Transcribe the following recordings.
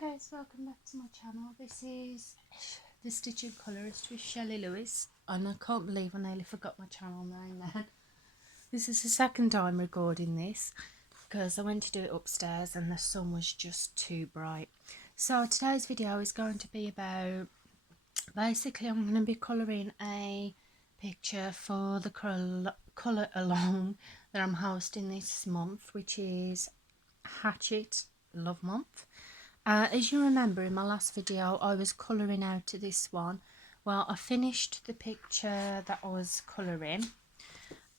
guys, welcome back to my channel. This is the Stitching Colourist with Shelley Lewis, and I can't believe I nearly forgot my channel name then. This is the second time recording this because I went to do it upstairs and the sun was just too bright. So today's video is going to be about, basically I'm going to be colouring a picture for the colour along that I'm hosting this month, which is Hatchet Love Month. As you remember in my last video I was colouring out to this one. Well, I finished the picture that I was colouring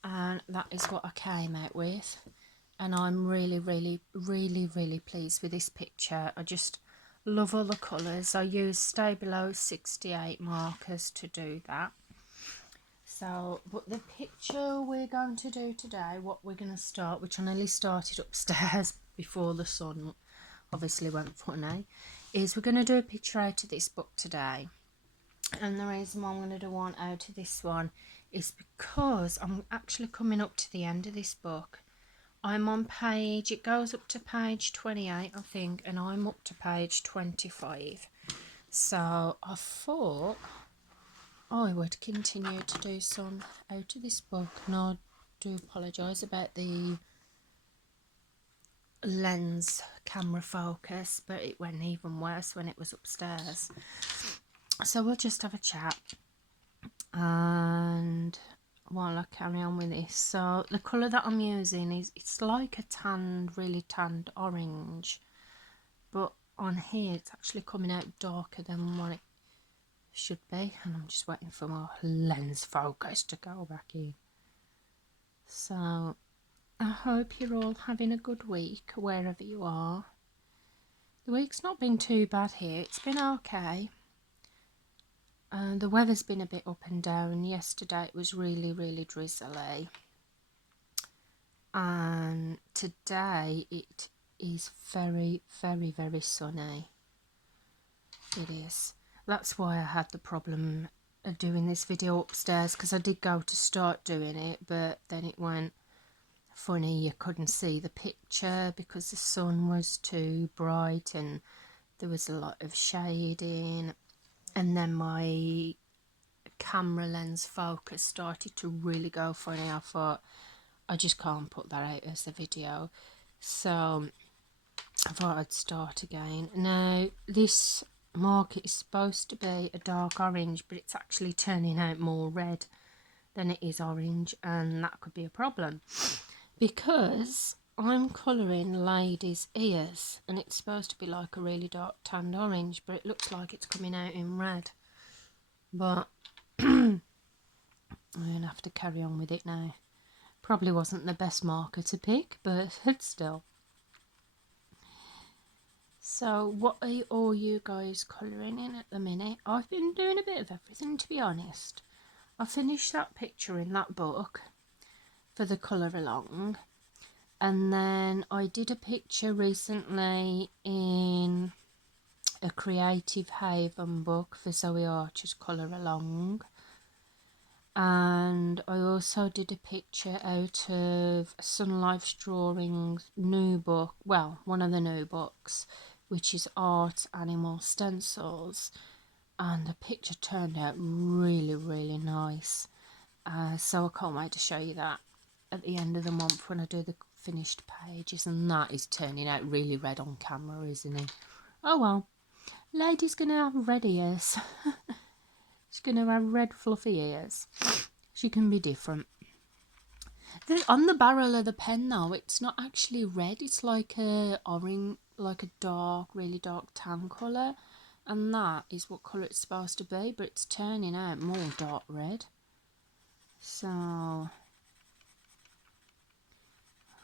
and that is what I came out with, and I'm really pleased with this picture. I just love all the colours. I used Stay Below 68 markers to do that. So, but the picture we're going to do today, what we're going to start, which I nearly started upstairs before the sun obviously went funny, is we're going to do a picture out of this book today. And the reason why I'm going to do one out of this one is because I'm actually coming up to the end of this book. I'm on page, it goes up to page 28 I think, and I'm up to page 25. So I thought I would continue to do some out of this book, and I do apologise about the lens camera focus, but it went even worse when it was upstairs. So we'll just have a chat and while I carry on with this. So the colour that I'm using is, it's like a tanned, really tanned orange, but on here it's actually coming out darker than what it should be, and I'm just waiting for my lens focus to go back in. So I hope you're all having a good week wherever you are. The week's not been too bad here, it's been okay. The weather's been a bit up and down. Yesterday it was really drizzly, and today it is very sunny. It is. That's why I had the problem of doing this video upstairs, because I did go to start doing it, but then it went funny. You couldn't see the picture because the sun was too bright and there was a lot of shading, and then my camera lens focus started to really go funny. I thought I just can't put that out as a video, so I thought I'd start again. Now this marker is supposed to be a dark orange, but it's actually turning out more red than it is orange, and that could be a problem because I'm colouring Lady's ears and it's supposed to be like a really dark tanned orange, but it looks like it's coming out in red. But I'm going to have to carry on with it now. Probably wasn't the best marker to pick, but still. So what are all you guys colouring in at the minute? I've been doing a bit of everything, to be honest. I finished that picture in that book for the colour along, and then I did a picture recently in a Creative Haven book for Zoe Archer's colour along, and I also did a picture out of Sun Life's Drawings new book, well, one of the new books, which is Art Animal Stencils, and the picture turned out really nice. So I can't wait to show you that at the end of the month when I do the finished pages, and that is turning out really red on camera, isn't it? Oh well, Lady's gonna have red ears. She's gonna have red fluffy ears. She can be different. On the barrel of the pen though, it's not actually red, it's like a orange, like a dark, really dark tan colour, and that is what colour it's supposed to be, but it's turning out more dark red. So I've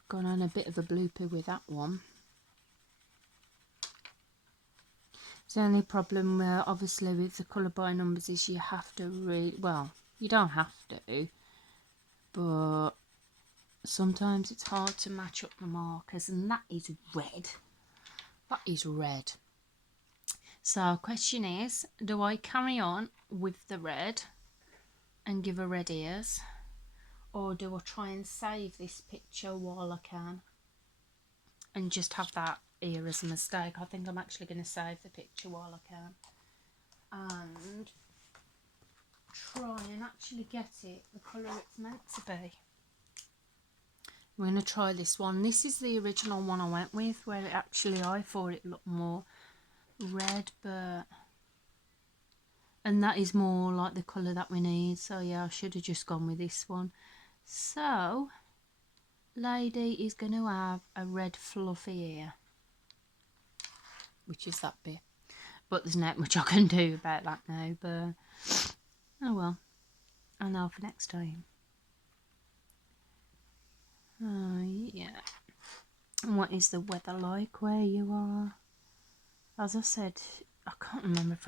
gone on a bit of a blooper with that one. The only problem obviously with the colour by numbers is you have to really, well, you don't have to, but sometimes it's hard to match up the markers, and that is red. That is red. So question is, do I carry on with the red and give her red ears, or do I try and save this picture while I can and just have that here as a mistake. I think I'm actually going to save the picture while I can and try and actually get it the colour it's meant to be. I'm going to try this one. This is the original one I went with, where it actually I thought it looked more red, but and that is more like the colour that we need. So yeah, I should have just gone with this one. So lady is going to have a red fluffy ear, which is that bit, but there's not much I can do about that now, but oh well, I'll know for next time. Oh yeah. And what is the weather like where you are? As I said, I can't remember if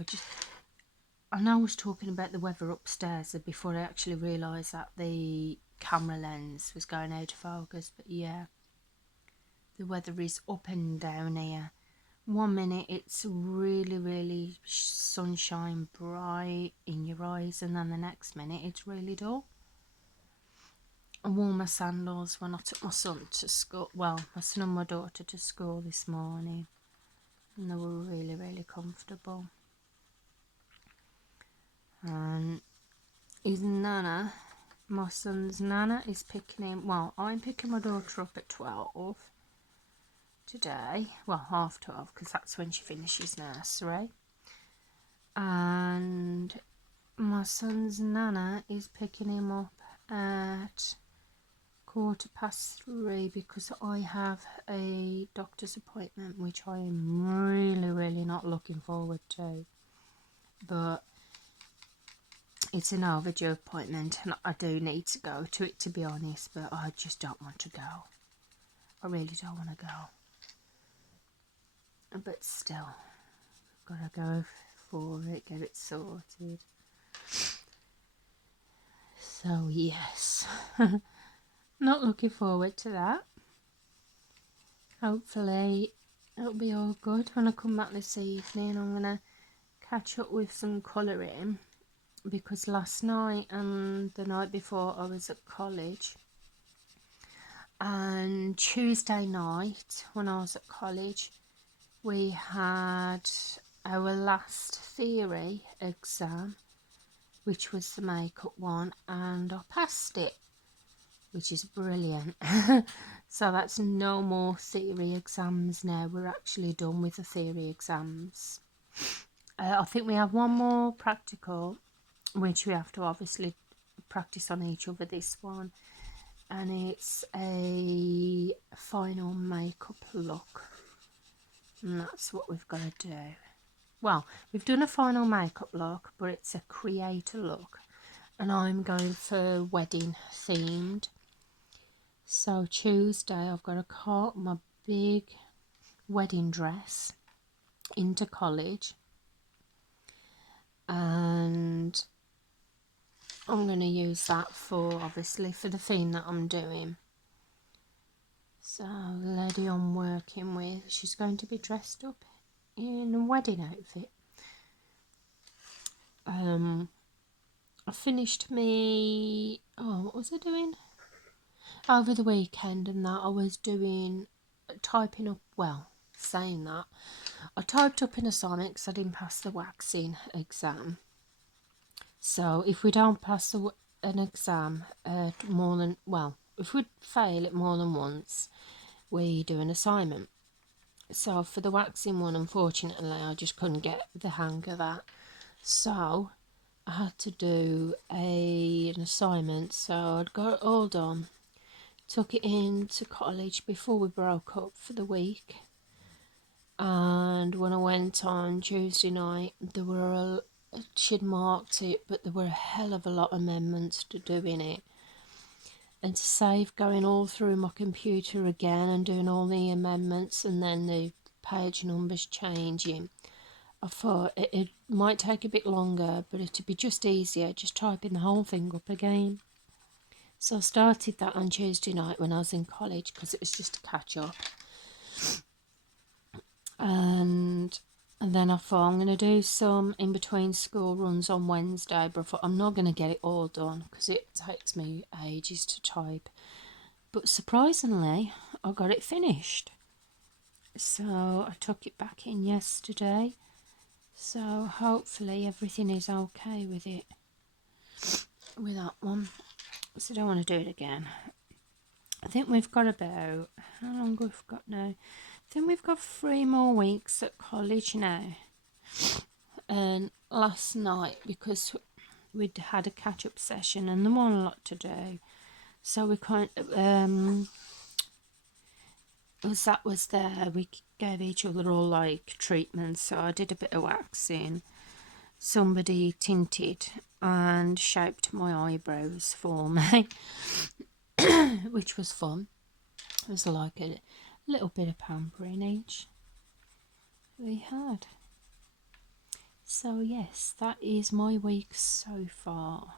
I know I was talking about the weather upstairs before I actually realised that the camera lens was going out of focus, but yeah, the weather is up and down here. 1 minute it's really sunshine bright in your eyes, and then the next minute it's really dull. I wore my sandals when I took my son to school, well, my son and my daughter to school this morning, and they were really comfortable. And his nana, my son's nana, is picking him, well, I'm picking my daughter up at 12 today, well, 12:30, because that's when she finishes nursery, and my son's nana is picking him up at 3:15 because I have a doctor's appointment, which I am really not looking forward to, but it's an overdue appointment and I do need to go to it, to be honest, but I just don't want to go. I really don't want to go, but still, gotta go for it, get it sorted. So yes, not looking forward to that. Hopefully it'll be all good when I come back this evening. I'm gonna catch up with some colouring, because last night and the night before I was at college, and Tuesday night when I was at college we had our last theory exam, which was the makeup one, and I passed it, which is brilliant. So that's no more theory exams now, we're actually done with the theory exams. I think we have one more practical, which we have to obviously practice on each other, this one, and it's a final makeup look, and that's what we've got to do. Well, we've done a final makeup look, but it's a creator look, and I'm going for wedding themed. So Tuesday I've got to cut my big wedding dress into college, and I'm going to use that for, obviously, for the theme that I'm doing. So the lady I'm working with, she's going to be dressed up in a wedding outfit. I finished me, what was I doing? Over the weekend and that, I was doing, typing up, well, saying that, I typed up an assignment because I didn't pass the waxing exam. So if we don't pass an exam more than, well, if we fail it more than once, we do an assignment. So for the waxing one, unfortunately, I just couldn't get the hang of that. So I had to do an assignment. So I'd got it all done, took it into college before we broke up for the week. And when I went on Tuesday night, there were she'd marked it, but there were a hell of a lot of amendments to do in it. And to save going all through my computer again and doing all the amendments and then the page numbers changing, I thought it might take a bit longer, but it'd be just easier just typing the whole thing up again. So I started that on Tuesday night when I was in college, because it was just to catch up. And then I thought I'm going to do some in between school runs on Wednesday, but I thought I'm not going to get it all done because it takes me ages to type. But surprisingly, I got it finished. so I took it back in yesterday, so hopefully everything is okay with it, with that one. So I don't want to do it again. I think we've got about, how long we've got now? I think we've got 3 more weeks at college now. And last night, because we'd had a catch-up session and there wasn't a lot to do, so we kind of, as that was there, we gave each other all like treatments. So I did a bit of waxing, somebody tinted and shaped my eyebrows for me, which was fun. It was like a little bit of pampering each we had. So yes, that is my week so far.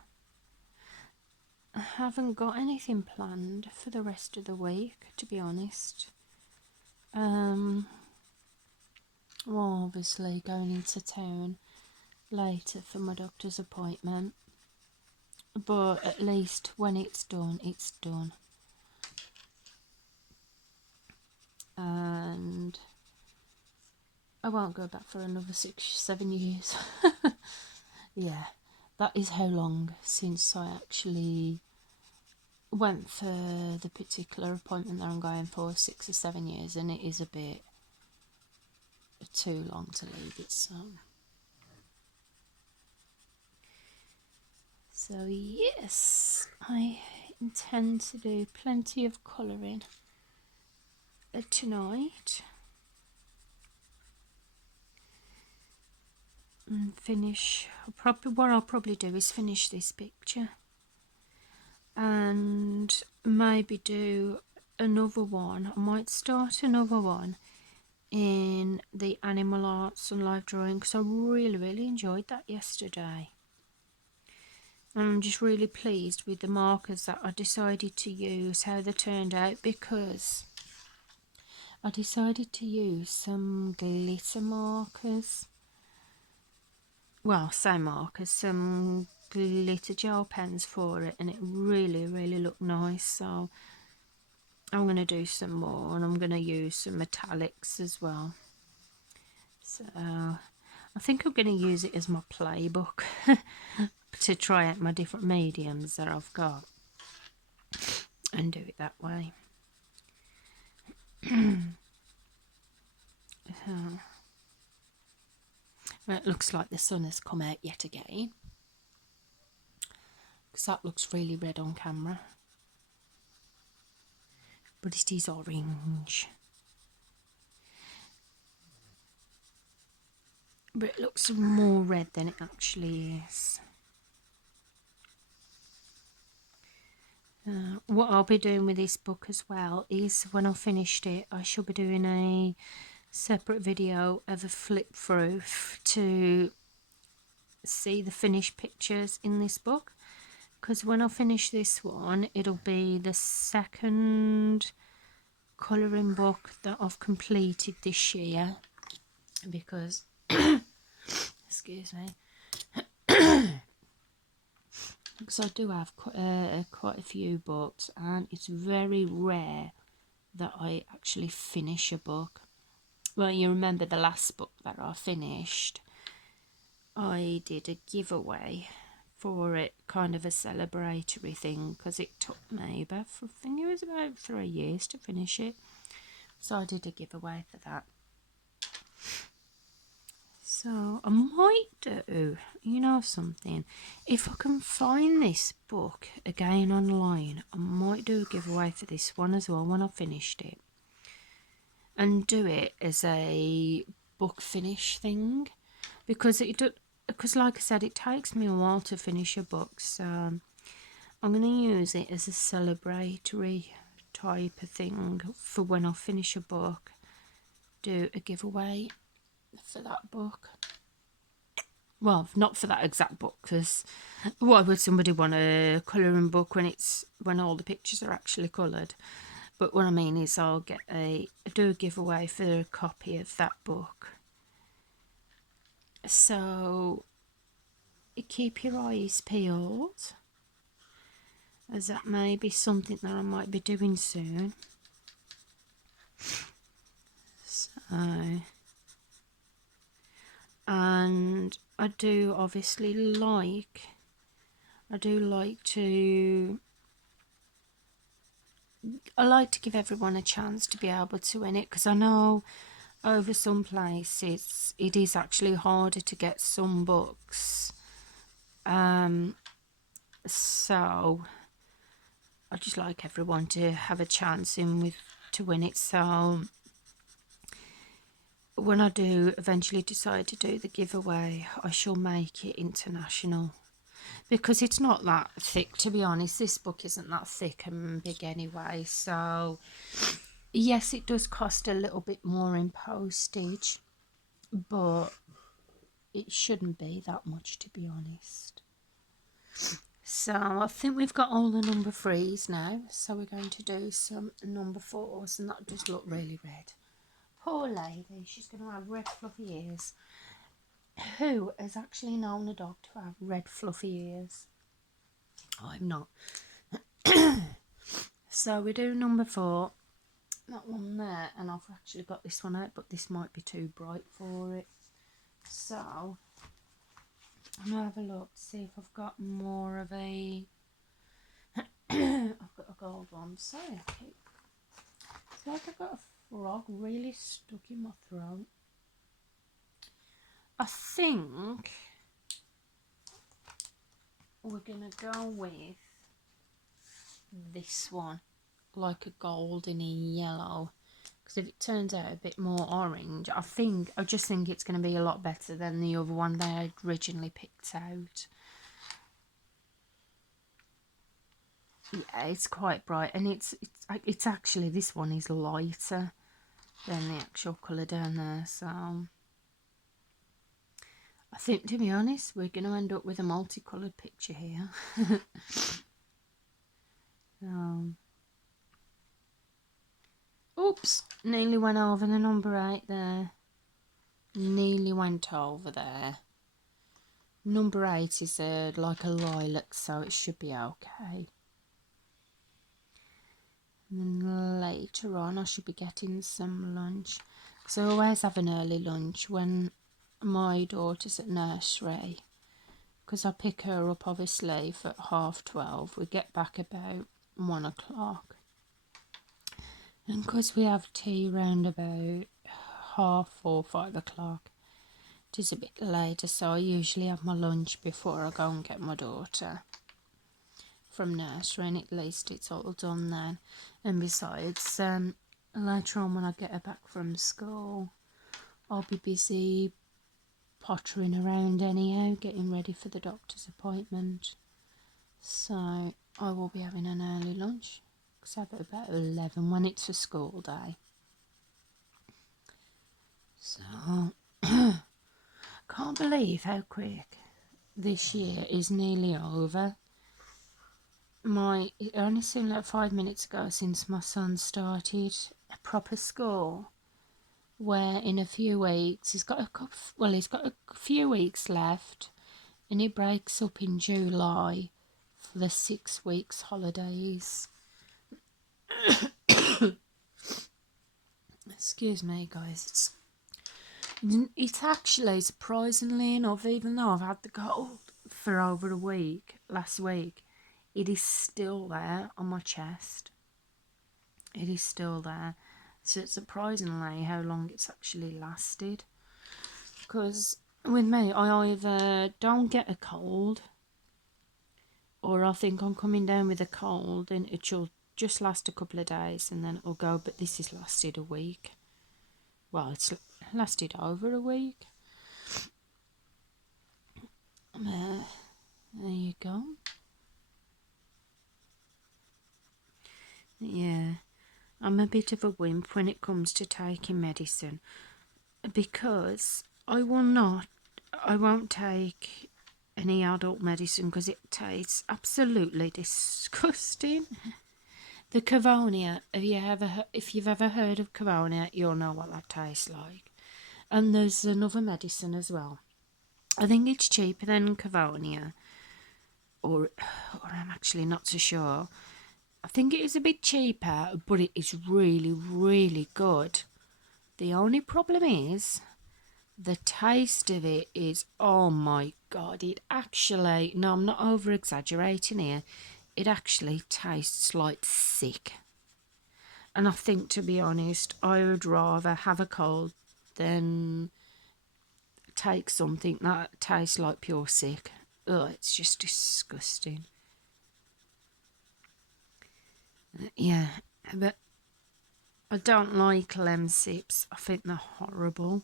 I haven't got anything planned for the rest of the week, to be honest. Well, obviously going into town later for my doctor's appointment, but at least when it's done, it's done. And I won't go back for another 6-7 years. Yeah, that is how long since I actually went for the particular appointment that I'm going for, 6 or 7 years, and it is a bit too long to leave it. So yes, I intend to do plenty of colouring tonight and finish. What I'll probably do is finish this picture and maybe do another one. I might start another one in the animal arts and live drawing, because I really enjoyed that yesterday. I'm just really pleased with the markers that I decided to use, how they turned out, because I decided to use some glitter markers. Well, same markers, some glitter gel pens for it, and it really looked nice. So I'm going to do some more, and I'm going to use some metallics as well. So I think I'm going to use it as my playbook to try out my different mediums that I've got and do it that way. Well, it looks like the sun has come out yet again, because that looks really red on camera, but it is orange. But it looks more red than it actually is. What I'll be doing with this book as well is, when I've finished it, I shall be doing a separate video of a flip through to see the finished pictures in this book, because when I finish this one, it'll be the second colouring book that I've completed this year, because excuse me, because I do have quite a few books, and it's very rare that I actually finish a book. Well, you remember the last book that I finished, I did a giveaway for it, kind of a celebratory thing, because it took me about, I think it was about 3 years to finish it. So I did a giveaway for that. So I might do, you know something, if I can find this book again online, I might do a giveaway for this one as well when I've finished it, and do it as a book finish thing, because like I said, it takes me a while to finish a book. So I'm going to use it as a celebratory type of thing for when I finish a book, do a giveaway for that book. Well, not for that exact book, because why would somebody want a colouring book when all the pictures are actually coloured? But what I mean is, I'll do a giveaway for a copy of that book. So keep your eyes peeled, as that may be something that I might be doing soon. And I do obviously like, I like to give everyone a chance to be able to win it, because I know over some places it is actually harder to get some books. So I just like everyone to have a chance to win it. So when I do eventually decide to do the giveaway, I shall make it international, because it's not that thick, to be honest. This book isn't that thick and big anyway. So yes, it does cost a little bit more in postage, but it shouldn't be that much, to be honest. So I think we've got all the number 3s now, so we're going to do some number 4s, and that does look really red. Poor lady, she's going to have red fluffy ears. Who has actually known a dog to have red fluffy ears? I'm not. So we do number 4, that one there, and I've actually got this one out, but this might be too bright for it. So I'm going to have a look, see if I've got more of a... I've got a gold one. Sorry, it's like I've got a frog really stuck in my throat. I think we're going to go with this one, like a golden yellow, because if it turns out a bit more orange, I just think it's going to be a lot better than the other one they had originally picked out. Yeah, it's quite bright, and it's actually, this one is lighter than the actual colour down there. So I think, to be honest, we're going to end up with a multicoloured picture here. Oops, nearly went over the number 8 there. Nearly went over there. Number 8 is like a lilac, so it should be okay. And then later on I should be getting some lunch, because I always have an early lunch when my daughter's at nursery, because I pick her up obviously for 12:30. We get back about 1 o'clock, and because we have tea round about 4:30, 5 o'clock, it is a bit later, so I usually have my lunch before I go and get my daughter from nursery, and at least it's all done then. And besides, later on when I get her back from school, I'll be busy pottering around anyhow, getting ready for the doctor's appointment. So I will be having an early lunch, because I have it about 11 when it's a school day. So can't believe how quick this year is nearly over. It only seemed like 5 minutes ago since my son started a proper school, where in a few weeks he's got a few weeks left, and it breaks up in July for the 6 weeks holidays. Excuse me, guys. It's actually, surprisingly enough, even though I've had the cold for over a week, last week, it is still there on my chest. It is still there. So it's surprisingly how long it's actually lasted. Because with me, I either don't get a cold, or I think I'm coming down with a cold and it'll just last a couple of days and then it'll go. But this has lasted a week. Well, it's lasted over a week. There you go. Yeah, I'm a bit of a wimp when it comes to taking medicine, because I won't take any adult medicine because it tastes absolutely disgusting. The Cavonia, if you've ever heard of Cavonia, you'll know what that tastes like. And there's another medicine as well. I think it's cheaper than Cavonia, or I'm actually not so sure. I think it is a bit cheaper, but it is really, really good. The only problem is the taste of it is, oh my god, it actually, no, I'm not over exaggerating here, it actually tastes like sick. And I think, to be honest, I would rather have a cold than take something that tastes like pure sick. Oh, it's just disgusting. Yeah, but I don't like lemsips. I think they're horrible.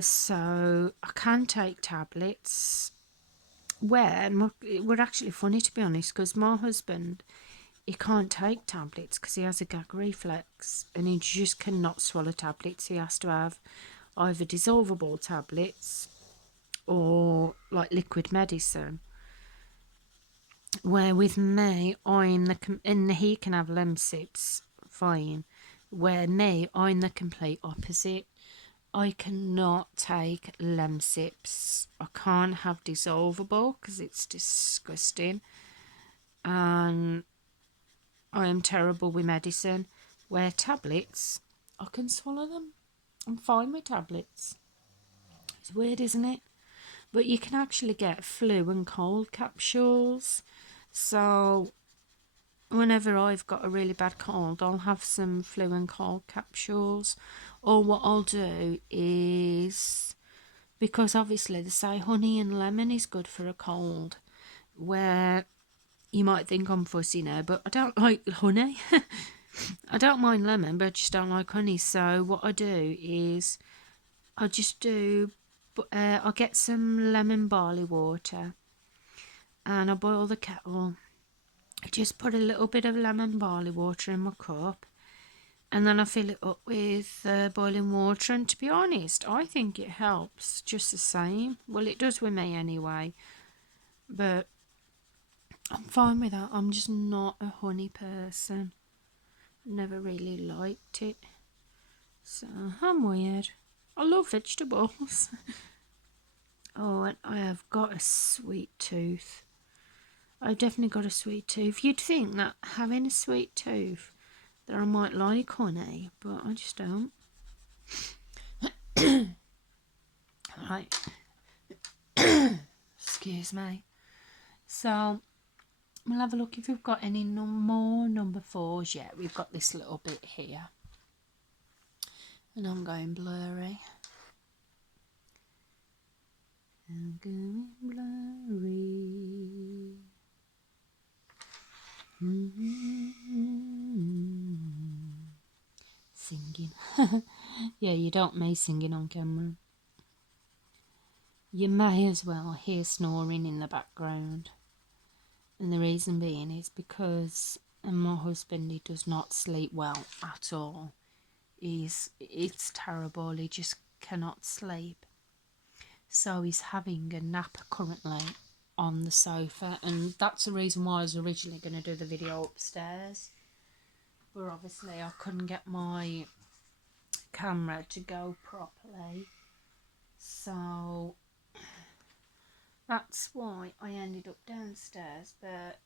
So I can take tablets. We're actually funny, to be honest, because my husband, he can't take tablets because he has a gag reflex and he just cannot swallow tablets. He has to have either dissolvable tablets or like liquid medicine. Where with me, he can have lemsips fine. Where me, I'm the complete opposite. I cannot take lemsips. I can't have dissolvable because it's disgusting. And I am terrible with medicine. Where tablets, I can swallow them. I'm fine with tablets. It's weird, isn't it? But you can actually get flu and cold capsules. So whenever I've got a really bad cold, I'll have some flu and cold capsules. Or what I'll do is, because obviously they say honey and lemon is good for a cold, where you might think I'm fussy now, but I don't like honey. I don't mind lemon, but I just don't like honey. So what I do is I just do, I'll get some lemon barley water and I boil the kettle. I just put a little bit of lemon barley water in my cup and then I fill it up with boiling water, and to be honest, I think it helps just the same. Well, it does with me anyway, but I'm fine with that. I'm just not a honey person. Never really liked it. So I'm weird. I love vegetables. Oh, and I have got a sweet tooth. I've definitely got a sweet tooth. You'd think that having a sweet tooth that I might like honey, but I just don't. Right. Excuse me. So we'll have a look if we've got any more number 4s yet. We've got this little bit here. And I'm going blurry. I'm going blurry. Singing. Yeah, you don't me singing on camera. You may as well hear snoring in the background. And the reason being is because my husband, he does not sleep well at all. It's terrible. He just cannot sleep. So he's having a nap currently on the sofa, and that's the reason why I was originally going to do the video upstairs. But obviously I couldn't get my camera to go properly. So that's why I ended up downstairs, but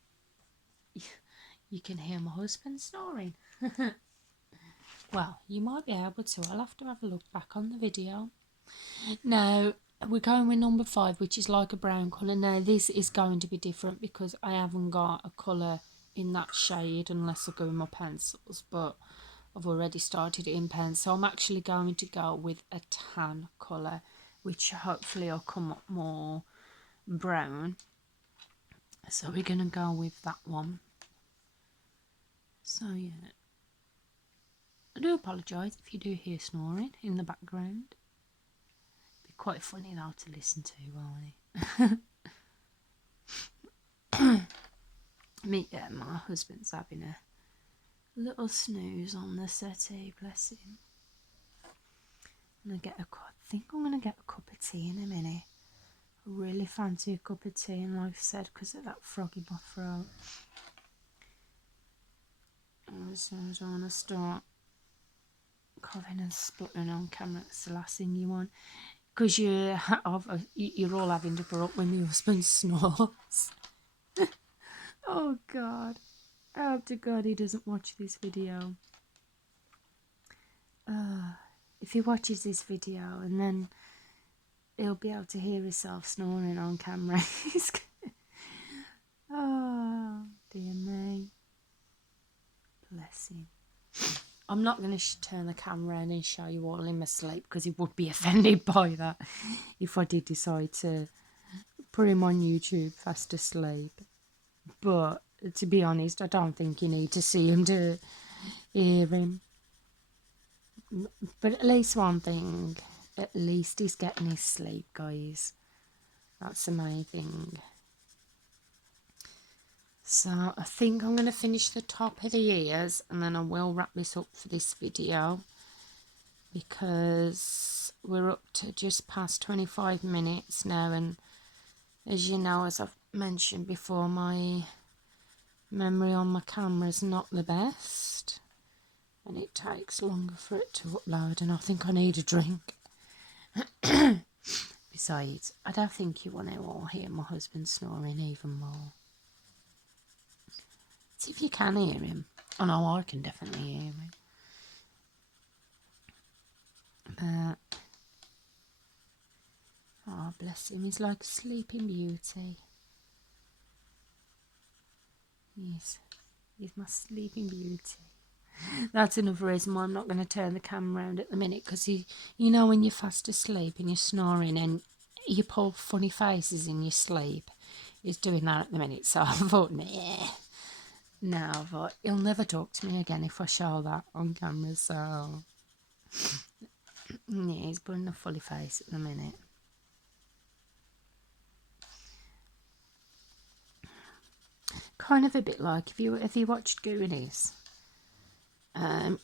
you can hear my husband snoring. Well, you might be able to. I'll have to have a look back on the video. Now, we're going with number 5, which is like a brown colour. Now, this is going to be different because I haven't got a colour in that shade unless I go with my pencils, but I've already started it in pen. So I'm actually going to go with a tan colour, which hopefully will come up more brown. So we're going to go with that one. So yeah, I do apologise if you do hear snoring in the background. It'd be quite funny though to listen to, won't it? Yeah, my husband's having a little snooze on the settee, bless him. I think I'm going to get a cup of tea in a minute. I really fancy a cup of tea, and like I said, because of that frog in my throat. So I don't want to start coughing and spluttering on camera. It's the last thing you want, because you're all having to put up when your husband snores. Oh God, I hope to God he doesn't watch this video. if he watches this video, and then he'll be able to hear himself snoring on camera. Oh, dear me. Bless him. I'm not going to turn the camera on and show you all in my sleep, because he would be offended by that if I did decide to put him on YouTube fast asleep. But to be honest, I don't think you need to see him to hear him. But at least one thing, at least he's getting his sleep, guys. That's the main thing. So I think I'm going to finish the top of the ears, and then I will wrap this up for this video, because we're up to just past 25 minutes now, and as you know, as I've mentioned before, my memory on my camera is not the best, and it takes longer for it to upload, and I think I need a drink. Besides, I don't think you want to all hear my husband snoring even more. See if you can hear him. I know I can definitely hear him. But, oh, bless him, he's like a sleeping beauty. He's my sleeping beauty. That's another reason why I'm not going to turn the camera around at the minute, because you know when you're fast asleep and you're snoring and you pull funny faces in your sleep. He's doing that at the minute, so I thought, nah. No, but he'll never talk to me again if I show that on camera, so yeah, he's putting a funny face at the minute. Kind of a bit like if you watched Goonies.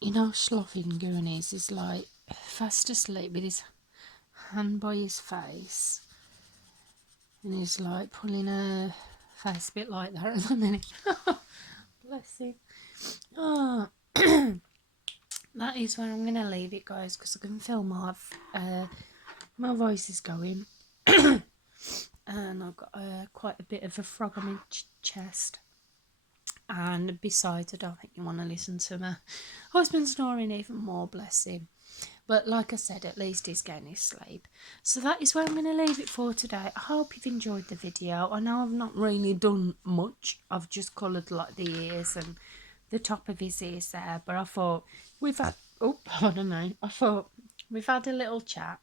You know, Sloth Goonies is like fast asleep with his hand by his face, and he's like pulling a face a bit like that at the minute. Bless him. Oh, that is where I'm gonna leave it, guys, because I can feel my voice is going, and I've got quite a bit of a frog on my chest. And besides, I don't think you want to listen to my husband snoring even more, bless him. But like I said, at least he's getting his sleep. So that is where I'm going to leave it for today. I hope you've enjoyed the video. I know I've not really done much. I've just coloured like the ears and the top of his ears there. But I thought we've had, I thought we've had a little chat.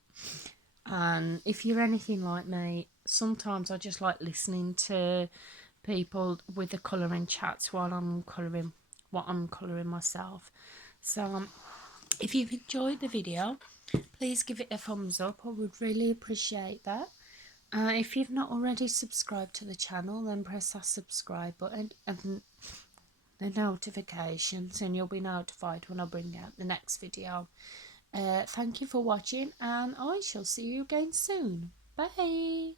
And if you're anything like me, sometimes I just like listening to people with the colouring chats while I'm colouring what I'm colouring myself. So if you've enjoyed the video, please give it a thumbs up. I would really appreciate that. If you've not already subscribed to the channel, then press that subscribe button and the notifications, and you'll be notified when I bring out the next video. Thank you for watching, and I shall see you again soon. Bye.